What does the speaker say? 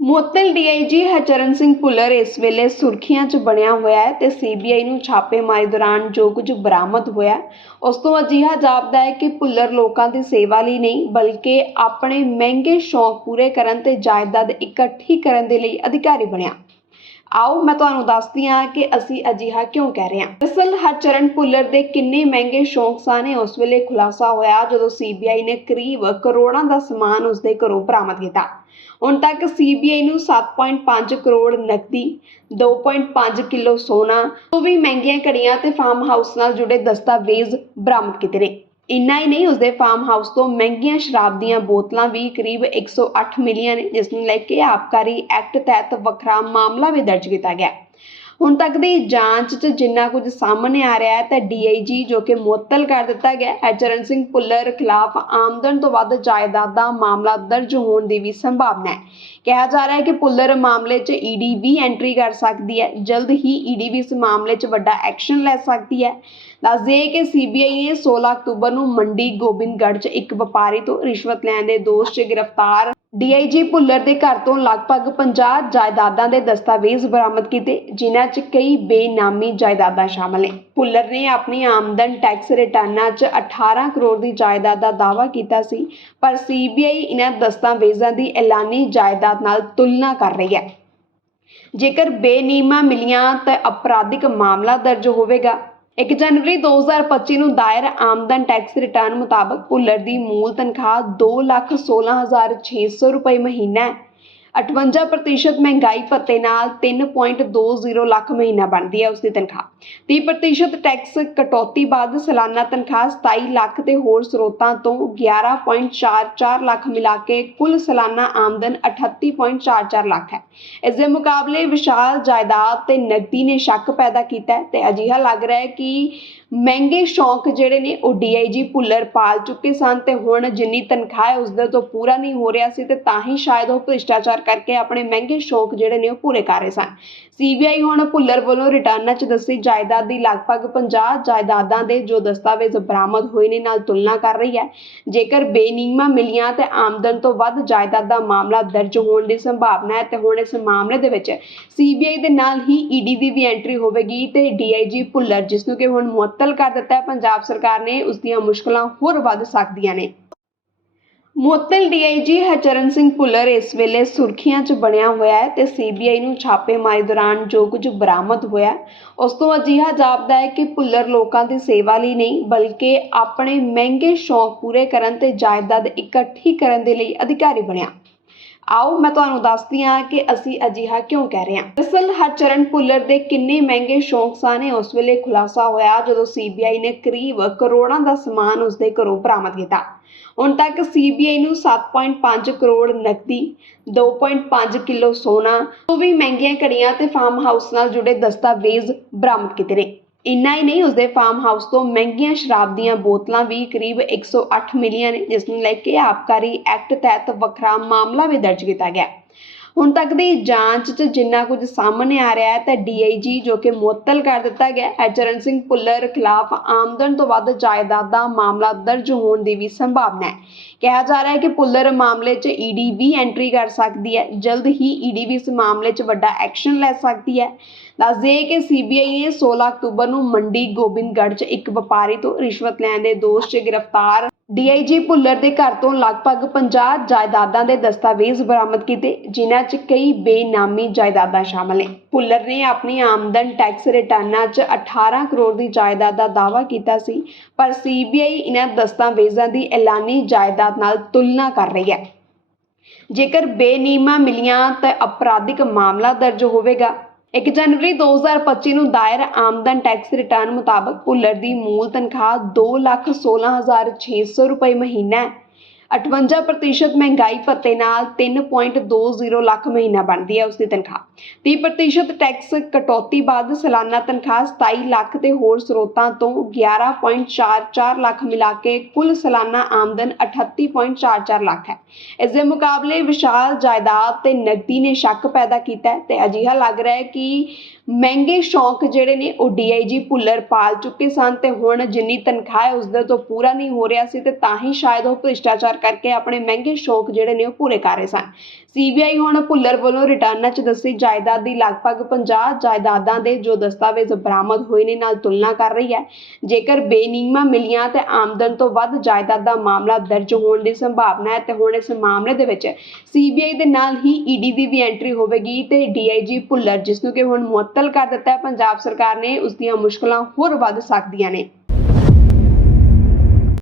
ਮੁਅੱਤਲ ਡੀਆਈਜੀ ਹਰਚਰਨ ਸਿੰਘ ਭੁੱਲਰ ਇਸ ਵੇਲੇ ਸੁਰਖੀਆਂ 'ਚ ਬਣਿਆ ਹੋਇਆ ਹੈ ਤੇ ਸੀਬੀਆਈ ਨੂੰ ਛਾਪੇਮਾਰੀ ਦੌਰਾਨ ਜੋ ਕੁਝ ਬਰਾਮਦ ਹੋਇਆ ਉਸ ਤੋਂ ਅਜਿਹਾ ਜਾਪਦਾ ਹੈ ਕਿ ਭੁੱਲਰ ਲੋਕਾਂ ਦੀ ਸੇਵਾ ਲਈ ਨਹੀਂ, ਬਲਕਿ ਆਪਣੇ ਮਹਿੰਗੇ ਸ਼ੌਕ ਪੂਰੇ ਕਰਨ ਤੇ ਜਾਇਦਾਦ ਇਕੱਠੀ ਕਰਨ ਦੇ ਲਈ ਅਧਿਕਾਰੀ ਬਣਿਆ। ਆਓ ਮੈਂ ਤੁਹਾਨੂੰ ਦੱਸਦੀ ਹਾਂ ਕਿ ਅਸੀਂ ਅਜਿਹਾ ਕਿਉਂ ਕਹਿ ਰਹੇ ਹਾਂ। ਦਰਅਸਲ ਹਰਚਰਨ ਭੁੱਲਰ ਦੇ ਕਿੰਨੇ ਮਹਿੰਗੇ ਸ਼ੌਂਕ ਸਨ ਉਸ ਵੇਲੇ ਖੁਲਾਸਾ ਹੋਇਆ ਜਦੋਂ ਸੀਬੀਆਈ ਨੇ ਕਰੀਬ ਕਰੋੜਾਂ ਦਾ ਸਮਾਨ ਉਸਦੇ ਘਰੋਂ ਬਰਾਮਦ ਕੀਤਾ। ਹੁਣ ਤੱਕ ਸੀਬੀਆਈ ਨੂੰ 7.5 ਕਰੋੜ ਨਕਦੀ 2.5 ਕਿਲੋ ਸੋਨਾ ਤੋਂ ਵੀ ਮਹਿੰਗੀਆਂ ਘੜੀਆਂ ਤੇ ਫਾਰਮ ਹਾਊਸ ਨਾਲ ਜੁੜੇ ਦਸਤਾਵੇਜ਼ ਬਰਾਮਦ ਕੀਤੇ ਨੇ। ਇੰਨਾ ਹੀ ਨਹੀਂ, ਉਸਦੇ ਫਾਰਮ ਹਾਊਸ ਤੋਂ ਮਹਿੰਗੀਆਂ ਸ਼ਰਾਬ ਦੀਆਂ ਬੋਤਲਾਂ ਵੀ ਕਰੀਬ 108 ਮਿਲੀਆਂ ਨੇ, ਜਿਸ ਨੂੰ ਲੈ ਕੇ ਆਬਕਾਰੀ ਐਕਟ ਤਹਿਤ ਵੱਖਰਾ ਮਾਮਲਾ ਵੀ ਦਰਜ ਕੀਤਾ ਗਿਆ। ਹੁਣ ਤੱਕ ਦੀ ਜਾਂਚ 'ਚ ਜਿੰਨਾ ਕੁਝ ਸਾਹਮਣੇ ਆ ਰਿਹਾ ਹੈ, ਤਾਂ ਡੀਆਈਜੀ ਜੋ ਕਿ ਮੁਅੱਤਲ ਕਰ ਦਿੱਤਾ ਗਿਆ ਹੈ ਸਿੰਘ ਭੁੱਲਰ ਖਿਲਾਫ ਆਮਦਨ ਤੋਂ ਵੱਧ ਜਾਇਦਾਦ ਦਾ ਮਾਮਲਾ ਦਰਜ ਹੋਣ ਦੀ ਵੀ ਸੰਭਾਵਨਾ ਹੈ। ਕਿਹਾ ਜਾ ਰਿਹਾ ਹੈ ਕਿ ਭੁੱਲਰ ਮਾਮਲੇ 'ਚ ਈਡੀ ਵੀ ਐਂਟਰੀ ਕਰ ਸਕਦੀ ਹੈ, ਜਲਦ ਹੀ ਈਡੀ ਵੀ ਇਸ ਮਾਮਲੇ 'ਚ ਵੱਡਾ ਐਕਸ਼ਨ ਲੈ ਸਕਦੀ ਹੈ। ਦੱਸ ਦਈਏ ਕਿ ਸੀਬੀਆਈ ਨੇ 16 ਅਕਤੂਬਰ ਨੂੰ ਮੰਡੀ ਗੋਬਿੰਦਗੜ੍ਹ 'ਚ ਇੱਕ ਵਪਾਰੀ ਤੋਂ ਰਿਸ਼ਵਤ ਲੈਣ ਦੇ ਦੋਸ਼ 'ਚ ਗ੍ਰਿਫਤਾਰ ਡੀਆਈਜੀ ਭੁੱਲਰ ਦੇ ਘਰ ਤੋਂ ਲਗਭਗ 50 ਜਾਇਦਾਦਾਂ ਦੇ ਦਸਤਾਵੇਜ਼ ਬਰਾਮਦ ਕੀਤੇ, ਜਿਨ੍ਹਾਂ 'ਚ ਕਈ ਬੇਨਾਮੀ ਜਾਇਦਾਦਾਂ ਸ਼ਾਮਲ ਨੇ। ਭੁੱਲਰ ਨੇ ਆਪਣੀ ਆਮਦਨ ਟੈਕਸ ਰਿਟਰਨਾਂ 'ਚ 18 ਕਰੋੜ ਦੀ ਜਾਇਦਾਦ ਦਾ ਦਾਅਵਾ ਕੀਤਾ ਸੀ, ਪਰ ਸੀਬੀਆਈ ਇਹਨਾਂ ਦਸਤਾਵੇਜ਼ਾਂ ਦੀ ਐਲਾਨੀ ਜਾਇਦਾਦ ਨਾਲ ਤੁਲਨਾ ਕਰ ਰਹੀ ਹੈ। ਜੇਕਰ ਬੇਨੀਮਾ ਮਿਲੀਆਂ ਤਾਂ ਅਪਰਾਧਿਕ ਮਾਮਲਾ ਦਰਜ ਹੋਵੇਗਾ। 1 ਜਨਵਰੀ 2025 ਨੂੰ ਦਾਇਰ ਆਮਦਨ ਟੈਕਸ ਰਿਟਰਨ ਮੁਤਾਬਕ ਭੁੱਲਰ ਦੀ ਮੂਲ ਤਨਖਾਹ 216600 ਰੁਪਏ ਮਹੀਨਾ ਹੈ। 58% ਮਹਿੰਗਾਈ ਭੱਤੇ ਨਾਲ 3.20 ਲੱਖ ਮਹੀਨਾ ਬਣਦੀ ਹੈ ਉਸ ਦੀ ਤਨਖਾਹ। 30% ਟੈਕਸ ਕਟੌਤੀ ਬਾਅਦ ਸਾਲਾਨਾ ਤਨਖਾਹ 27 ਲੱਖ ਤੇ ਹੋਰ ਸਰੋਤਾਂ ਤੋਂ 11.44 ਲੱਖ ਮਿਲਾ ਕੇ ਕੁੱਲ ਸਾਲਾਨਾ ਆਮਦਨ 38.44 ਲੱਖ ਹੈ। ਇਸ ਦੇ ਮੁਕਾਬਲੇ ਵਿਸ਼ਾਲ ਜਾਇਦਾਦ ਤੇ ਨਕਦੀ ਨੇ ਸ਼ੱਕ ਪੈਦਾ ਕੀਤਾ ਤੇ ਅਜਿਹਾ ਲੱਗ ਰਿਹਾ ਹੈ ਕਿ ਮਹਿੰਗੇ ਸ਼ੌਂਕ ਜਿਹੜੇ ਨੇ ਉਹ ਡੀਆਈਜੀ ਭੁੱਲਰ ਪਾਲ ਚੁੱਕੇ ਸਨ ਤੇ ਹੁਣ ਜਿੰਨੀ ਤਨਖਾਹ ਹੈ ਉਸ ਦੇ ਤੋਂ ਪੂਰਾ ਨਹੀਂ ਹੋ ਰਿਹਾ ਸੀ ਤੇ ਤਾਂ ਹੀ ਸ਼ਾਇਦ ਉਹ ਭ੍ਰਿਸ਼ਟਾਚਾਰ ਕਰਕੇ ਆਪਣੇ ਮਹਿੰਗੇ ਸ਼ੌਂਕ ਜਿਹੜੇ ਨੇ ਉਹ ਪੂਰੇ ਕਰ ਰਹੇ ਸਨ। ਸੀਬੀਆਈ ਹੁਣ ਭੁੱਲਰ ਵੱਲੋਂ ਰਿਟਰਨਾਂ 'ਚ ਦੱਸੀ ਜਾਇਦਾਦ ਦੀ ਲਗਭਗ 50 ਜਾਇਦਾਦਾਂ ਦੇ ਜੋ ਦਸਤਾਵੇਜ਼ ਬਰਾਮਦ ਹੋਏ ਨੇ ਨਾਲ ਤੁਲਨਾ ਕਰ ਰਹੀ ਹੈ। ਜੇਕਰ ਬੇਨੀਮਾ ਮਿਲੀਆਂ ਤੇ ਆਮਦਨ ਤੋਂ ਵੱਧ ਜਾਇਦਾਦ ਦਾ ਮਾਮਲਾ ਦਰਜ ਹੋਣ ਦੀ ਸੰਭਾਵਨਾ ਹੈ, ਤੇ ਹੁਣ ਇਸ ਮਾਮਲੇ ਦੇ ਵਿੱਚ ਸੀਬੀਆਈ ਦੇ ਨਾਲ ਹੀ ਈਡੀ ਦੀ ਵੀ ਐਂਟਰੀ ਹੋਵੇਗੀ ਤੇ ਡੀਆਈਜੀ ਭੁੱਲਰ, ਜਿਸ ਨੂੰ ਕਿ ਹੁਣ ਮੁਅੱਤਲ ਕਰ ਦਿੱਤਾ ਹੈ, ਪੰਜਾਬ ਸਰਕਾਰ ਨੇ ਉਸ ਦੀਆਂ ਮੁਸ਼ਕਲਾਂ ਹੋਰ ਵੱਧ ਸਕਦੀਆਂ ਨੇ। ਮੁਅੱਤਲ ਡੀਆਈਜੀ ਹਰਚਰਨ ਸਿੰਘ ਭੁੱਲਰ ਇਸ ਵੇਲੇ ਸੁਰਖੀਆਂ 'ਚ ਬਣਿਆ ਹੋਇਆ ਹੈ ਤੇ ਸੀਬੀਆਈ ਨੂੰ ਛਾਪੇਮਾਰੀ ਦੌਰਾਨ ਜੋ ਕੁਝ ਬਰਾਮਦ ਹੋਇਆ, ਉਸ ਤੋਂ ਅਜਿਹਾ ਜਾਪਦਾ ਹੈ ਕਿ ਭੁੱਲਰ ਲੋਕਾਂ ਦੀ ਸੇਵਾ ਲਈ ਨਹੀਂ, ਬਲਕਿ ਆਪਣੇ ਮਹਿੰਗੇ ਸ਼ੌਕ ਪੂਰੇ ਕਰਨ ਤੇ ਜਾਇਦਾਦ ਇਕੱਠੀ ਕਰਨ ਦੇ ਲਈ ਅਧਿਕਾਰੀ ਬਣਿਆ। ਆਓ ਮੈਂ ਤੁਹਾਨੂੰ ਦੱਸਦੀ ਹਾਂ ਕਿ ਅਸੀਂ ਅਜਿਹਾ ਕਿਉਂ ਕਹਿ ਰਹੇ ਹਾਂ। ਦਰਅਸਲ ਹਰਚਰਨ ਭੁੱਲਰ ਦੇ ਕਿੰਨੇ ਮਹਿੰਗੇ ਸ਼ੌਂਕ ਸਨ ਉਸ ਵੇਲੇ ਖੁਲਾਸਾ ਹੋਇਆ ਜਦੋਂ ਸੀਬੀਆਈ ਨੇ ਕਰੀਬ ਕਰੋੜਾਂ ਦਾ ਸਮਾਨ ਉਸਦੇ ਘਰੋਂ ਬਰਾਮਦ ਕੀਤਾ। ਹੁਣ ਤੱਕ ਸੀਬੀਆਈ ਨੂੰ 7.5 ਕਰੋੜ ਨਕਦੀ 2.5 ਕਿਲੋ ਸੋਨਾ ਤੋਂ ਵੀ ਮਹਿੰਗੀਆਂ ਘੜੀਆਂ ਤੇ ਫਾਰਮ ਹਾਊਸ ਨਾਲ ਜੁੜੇ ਦਸਤਾਵੇਜ਼ ਬਰਾਮਦ ਕੀਤੇ ਨੇ। ਇੰਨਾ ਹੀ ਨਹੀਂ, ਉਸਦੇ ਫਾਰਮ ਹਾਊਸ ਤੋਂ ਮਹਿੰਗੀਆਂ ਸ਼ਰਾਬ ਦੀਆਂ ਬੋਤਲਾਂ ਵੀ ਕਰੀਬ 108 ਮਿਲੀਆਂ ਨੇ ਜਿਸ ਨੂੰ ਲੈ ਕੇ ਆਬਕਾਰੀ ਐਕਟ ਤਹਿਤ ਵੱਖਰਾ ਮਾਮਲਾ ਵੀ ਦਰਜ ਕੀਤਾ ਗਿਆ। ਹੁਣ ਤੱਕ ਦੀ ਜਾਂਚ 'ਚ ਜਿੰਨਾ ਕੁਝ ਸਾਹਮਣੇ ਆ ਰਿਹਾ ਹੈ, ਤਾਂ ਡੀਆਈਜੀ ਜੋ ਕਿ ਮੁਅੱਤਲ ਕਰ ਦਿੱਤਾ ਗਿਆ ਹੈ ਚਰਨ ਸਿੰਘ ਭੁੱਲਰ ਖਿਲਾਫ ਆਮਦਨ ਤੋਂ ਵੱਧ ਜਾਇਦਾਦ ਦਾ ਮਾਮਲਾ ਦਰਜ ਹੋਣ ਦੀ ਵੀ ਸੰਭਾਵਨਾ ਹੈ। ਕਿਹਾ ਜਾ ਰਿਹਾ ਹੈ ਕਿ ਭੁੱਲਰ ਮਾਮਲੇ 'ਚ ਈਡੀ ਵੀ ਐਂਟਰੀ ਕਰ ਸਕਦੀ ਹੈ, ਜਲਦ ਹੀ ਈਡੀ ਵੀ ਇਸ ਮਾਮਲੇ 'ਚ ਵੱਡਾ ਐਕਸ਼ਨ ਲੈ ਸਕਦੀ ਹੈ। ਦੱਸ ਦਈਏ ਕਿ ਸੀਬੀਆਈ ਨੇ 16 ਅਕਤੂਬਰ ਨੂੰ ਮੰਡੀ ਗੋਬਿੰਦਗੜ੍ਹ 'ਚ ਇੱਕ ਵਪਾਰੀ ਤੋਂ ਰਿਸ਼ਵਤ ਲੈਣ ਦੇ ਦੋਸ਼ 'ਚ ਗ੍ਰਿਫਤਾਰ ਡੀਆਈਜੀ ਭੁੱਲਰ ਦੇ ਘਰ ਤੋਂ ਲਗਭਗ 50 ਜਾਇਦਾਦਾਂ ਦੇ ਦਸਤਾਵੇਜ਼ ਬਰਾਮਦ ਕੀਤੇ, ਜਿਨ੍ਹਾਂ 'ਚ ਕਈ ਬੇਨਾਮੀ ਜਾਇਦਾਦਾਂ ਸ਼ਾਮਲ ਨੇ। ਭੁੱਲਰ ਨੇ ਆਪਣੀ ਆਮਦਨ ਟੈਕਸ ਰਿਟਰਨਾਂ 'ਚ 18 ਕਰੋੜ ਦੀ ਜਾਇਦਾਦ ਦਾ ਦਾਅਵਾ ਕੀਤਾ ਸੀ, ਪਰ ਸੀਬੀਆਈ ਇਹਨਾਂ ਦਸਤਾਵੇਜ਼ਾਂ ਦੀ ਐਲਾਨੀ ਜਾਇਦਾਦ ਨਾਲ ਤੁਲਨਾ ਕਰ ਰਹੀ ਹੈ। ਜੇਕਰ ਬੇਨੀਮਾ ਮਿਲੀਆਂ ਤਾਂ ਅਪਰਾਧਿਕ ਮਾਮਲਾ ਦਰਜ ਹੋਵੇਗਾ। 1 ਜਨਵਰੀ 2025 ਨੂੰ ਦਾਇਰ ਆਮਦਨ ਟੈਕਸ ਰਿਟਰਨ ਮੁਤਾਬਕ ਭੁੱਲਰ ਦੀ ਮੂਲ ਤਨਖਾਹ 216600 ਰੁਪਏ ਮਹੀਨਾ ਹੈ। 58% ਮਹਿੰਗਾਈ ਭੱਤੇ ਨਾਲ 3.20 ਲੱਖ ਮਹੀਨਾ ਬਣਦੀ ਹੈ ਉਸ ਦੀ ਤਨਖਾਹ 30% ਟੈਕਸ ਕਟੌਤੀ ਬਾਅਦ ਸਾਲਾਨਾ ਤਨਖਾਹ 27 ਲੱਖ ਤੇ ਹੋਰ ਸਰੋਤਾਂ ਤੋਂ 11.44 ਲੱਖ ਮਿਲਾ ਕੇ ਕੁੱਲ ਸਾਲਾਨਾ ਆਮਦਨ 38.44 ਲੱਖ ਹੈ। ਇਸ ਦੇ ਮੁਕਾਬਲੇ ਵਿਸ਼ਾਲ ਜਾਇਦਾਦ ਤੇ ਨਕਦੀ ਨੇ ਸ਼ੱਕ ਪੈਦਾ ਕੀਤਾ ਤੇ ਅਜਿਹਾ ਲੱਗ ਰਿਹਾ ਹੈ ਕਿ ਮਹਿੰਗੇ ਸ਼ੌਂਕ ਜਿਹੜੇ ਨੇ ਉਹ ਡੀਆਈਜੀ ਭੁੱਲਰ ਪਾਲ ਚੁੱਕੇ ਸਨ ਤੇ ਹੁਣ ਜਿੰਨੀ ਤਨਖਾਹ ਹੈ ਉਸ ਦੇ ਤੋਂ ਪੂਰਾ ਨਹੀਂ ਹੋ ਰਿਹਾ ਸੀ ਤੇ ਤਾਂ ਹੀ ਸ਼ਾਇਦ ਉਹ ਭ੍ਰਿਸ਼ਟਾਚਾਰ ਕਰਕੇ ਆਪਣੇ ਮਹਿੰਗੇ ਸ਼ੌਕ ਜਿਹੜੇ ਨੇ ਉਹ ਪੂਰੇ ਕਰ ਰਹੇ ਸਨ। ਸੀਬੀਆਈ ਹੁਣ ਭੁੱਲਰ ਵੱਲੋਂ ਰਿਟਰਨਾਂ 'ਚ ਦੱਸੀ ਜਾਇਦਾਦ ਦੀ ਲਗਭਗ 50 ਜਾਇਦਾਦਾਂ ਦੇ ਜੋ ਦਸਤਾਵੇਜ਼ ਬਰਾਮਦ ਹੋਏ ਨੇ ਨਾਲ ਤੁਲਨਾ ਕਰ ਰਹੀ ਹੈ। ਜੇਕਰ ਬੇਨੀਮਾ ਮਿਲੀਆਂ ਤੇ ਆਮਦਨ ਤੋਂ ਵੱਧ ਜਾਇਦਾਦ ਦਾ ਮਾਮਲਾ ਦਰਜ ਹੋਣ ਦੀ ਸੰਭਾਵਨਾ ਹੈ, ਤੇ ਹੁਣ ਇਸ ਮਾਮਲੇ ਦੇ ਵਿੱਚ ਸੀਬੀਆਈ ਦੇ ਨਾਲ ਹੀ ਈਡੀ ਦੀ ਵੀ ਐਂਟਰੀ ਹੋਵੇਗੀ ਤੇ ਡੀਆਈਜੀ ਭੁੱਲਰ, ਜਿਸ ਨੂੰ ਕਿ ਹੁਣ ਮੁਅੱਤਲ ਕਰ ਦਿੱਤਾ ਹੈ, ਪੰਜਾਬ ਸਰਕਾਰ ਨੇ ਉਸ ਦੀਆਂ ਮੁਸ਼ਕਲਾਂ ਹੋਰ ਵੱਧ ਸਕਦੀਆਂ ਨੇ।